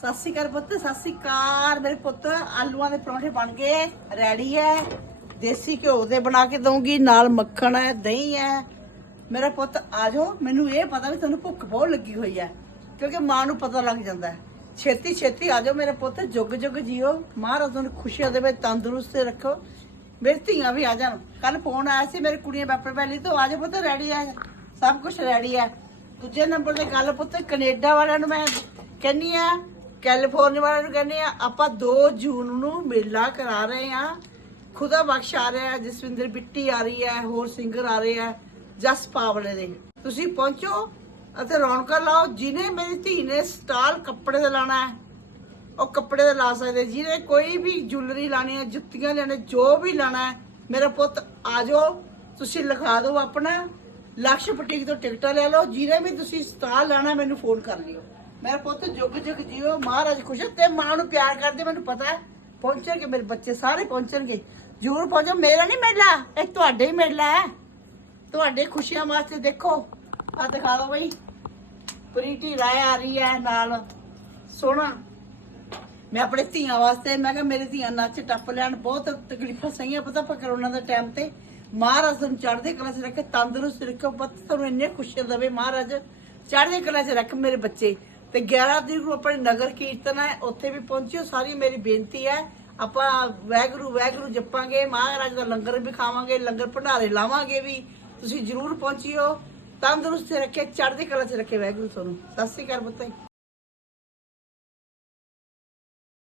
ਸਤਿ ਸ਼੍ਰੀ ਅਕਾਲ ਪੁੱਤ ਸਤਿ ਸ਼੍ਰੀ ਅਕਾਲ ਮੇਰੇ ਪੁੱਤ, ਆਲੂਆਂ ਦੇ ਪਰੌਂਠੇ ਬਣ ਗਏ, ਰੈਡੀ ਹੈ ਦੇਸੀ ਘਿਓ ਦੇ ਬਣਾ ਕੇ ਦਊਂਗੀ, ਨਾਲ ਮੱਖਣ ਹੈ ਦਹੀਂ ਹੈ ਮੇਰਾ ਪੁੱਤ, ਆ ਜਾਓ। ਮੈਨੂੰ ਇਹ ਪਤਾ ਵੀ ਤੁਹਾਨੂੰ ਭੁੱਖ ਬਹੁਤ ਲੱਗੀ ਹੋਈ ਹੈ ਕਿਉਂਕਿ ਮਾਂ ਨੂੰ ਪਤਾ ਲੱਗ ਜਾਂਦਾ ਛੇਤੀ ਛੇਤੀ ਆ ਜਾਓ ਮੇਰੇ ਪੁੱਤ, ਜੁਗ ਜੁਗ ਜੀਓ। ਮਹਾਰਾਜ ਤੁਹਾਨੂੰ ਖੁਸ਼ੀਆਂ ਦੇਵੇ, ਤੰਦਰੁਸਤ ਰੱਖੋ। ਮੇਰੀ ਧੀਆਂ ਵੀ ਆ ਜਾਣ। ਕੱਲ ਫੋਨ ਆਇਆ ਸੀ ਮੇਰੀ ਕੁੜੀਆਂ ਬਾਪੇ ਵੈਲੀ ਤੋਂ, ਆ ਜਾਓ ਪੁੱਤ, ਰੈਡੀ ਹੈ ਸਭ ਕੁਝ ਰੈਡੀ ਹੈ ਦੂਜੇ ਨੰਬਰ ਤੇ ਗੱਲ ਪੁੱਤ, ਕੈਨੇਡਾ ਵਾਲਿਆਂ ਨੂੰ ਮੈਂ ਕਹਿੰਨੀ ਆ ਕੈਲੀਫੋਰਨੀਆ ਵਾਲਿਆਂ ਨੂੰ ਕਹਿੰਦੇ ਆ, ਆਪਾਂ 2 ਜੂਨ ਨੂੰ ਮੇਲਾ ਕਰਾ ਰਹੇ ਆ। ਖੁਦਾ ਬਖਸ਼ ਆ ਰਿਹਾ ਜਸਵਿੰਦਰ ਬਿੱਟੀ ਆ ਰਹੀ ਹੈ, ਹੋਰ ਸਿੰਗਰ ਆ ਰਹੇ ਆ, ਜਸ ਪਾਵਲੇ ਦੇ। ਤੁਸੀਂ ਪਹੁੰਚੋ ਅਤੇ ਰੌਣਕਾਂ ਲਾਓ, ਜਿਨੇ ਮੇਰੀ ਧੀ ਨੇ ਸਟਾਲ ਕੱਪੜੇ ਦਾ ਲਾਣਾ ਹੈ, ਉਹ ਕੱਪੜੇ ਦੇ ਲਾ ਸਕਦੇ। ਜਿਹਨੇ ਕੋਈ ਵੀ ਜੁਐਲਰੀ ਲਾਣੀ ਹੈ, ਜੁੱਤੀਆਂ ਲੈਣੇ, ਜੋ ਵੀ ਲਾਣਾ ਹੈ, ਮੇਰਾ ਪੁੱਤ ਆ ਜਾਓ, ਤੁਸੀਂ ਲਿਖਾ ਦਿਓ ਆਪਣਾ। ਲਕਸ਼ ਬੁਟੀਕ ਤੋਂ ਟਿਕਟਾਂ ਲੈ ਲਓ, ਜਿਹਨੇ ਵੀ ਤੁਸੀਂ ਸਟਾਲ ਲੈਣਾ ਮੈਨੂੰ ਫੋਨ ਕਰ ਲਿਓ। ਮੇਰਾ ਪੁੱਤ, ਜੁਗ ਜੁਗ ਜਿਓ, ਮਹਾਰਾਜ ਖੁਸ਼ ਤੇ ਮਾਂ ਨੂੰ ਪਿਆਰ ਕਰਦੇ, ਮੈਨੂੰ ਪਤਾ ਹੈ। ਪਹੁੰਚਣਗੇ ਮੇਰੇ ਬੱਚੇ ਸਾਰੇ ਪਹੁੰਚਣਗੇ? ਜ਼ਰੂਰ ਪਹੁੰਚੋ। ਮੇਰਾ ਨਹੀਂ ਮੇਲਾ। ਇਹ ਤੁਹਾਡੇ ਹੀ ਮੇਲਾ ਹੈ। ਤੁਹਾਡੇ ਖੁਸ਼ੀਆਂ ਵਾਸਤੇ ਦੇਖੋ। ਆ ਦਿਖਾ ਦਿਓ ਬਈ। ਪ੍ਰੀਤੀ ਰਾਏ ਆ ਰਹੀ ਹੈ ਨਾਲ। ਸੋਹਣਾ। ਮੈਂ ਆਪਣੇ ਧੀਆਂ ਵਾਸਤੇ, ਮੈਂ ਕਿਹਾ ਮੇਰੇ ਧੀਆਂ ਨੱਚ ਟੱਪ ਲੈਣ। ਬਹੁਤ ਤਕਲੀਫਾਂ ਸਹੀਆਂ ਪਤਾ ਪਰ ਕਰੋਨਾ ਦਾ ਟਾਈਮ ਤੇ। ਮਹਾਰਾਜ ਤੁਹਾਨੂੰ ਚੜ੍ਹਦੇ ਕਲਾ 'ਚ ਰੱਖੇ, ਤੰਦਰੁਸਤ ਰੱਖੋ। ਪਤ ਤੁਹਾਨੂੰ ਇੰਨੇ ਖੁਸ਼ੀਆਂ ਦੇਵੇ ਮਹਾਰਾਜ। ਚੜ੍ਹਦੇ ਕਲਾ 'ਚ ਰੱਖ ਮੇਰੇ ਬੱਚੇ। ਤੇ 11 ਤਰੀਕ ਨੂੰ ਆਪਣੇ ਨਗਰ ਕੀਰਤਨ ਹੈ, ਉੱਥੇ ਵੀ ਪਹੁੰਚਿਓ, ਸਾਰੀ ਮੇਰੀ ਬੇਨਤੀ ਹੈ, ਆਪਾਂ ਵੈਗਰੂ ਵੈਗਰੂ ਜਪਾਂਗੇ, ਮਹਾਰਾਜ ਦਾ ਲੰਗਰ ਵੀ ਖਾਵਾਂਗੇ, ਲੰਗਰ ਭੰਡਾਰੇ ਲਾਵਾਂਗੇ ਵੀ, ਤੁਸੀਂ ਜਰੂਰ ਪਹੁੰਚਿਓ, ਤੰਦਰੁਸਤ ਰੱਖੇ, ਚੜ੍ਹਦੀ ਕਲਾ 'ਚ ਰੱਖੇ ਵੈਗਰੂ ਤੁਹਾਨੂੰ। ਸਤਿ ਸ੍ਰੀ ਅਕਾਲ ਪੁੱਤ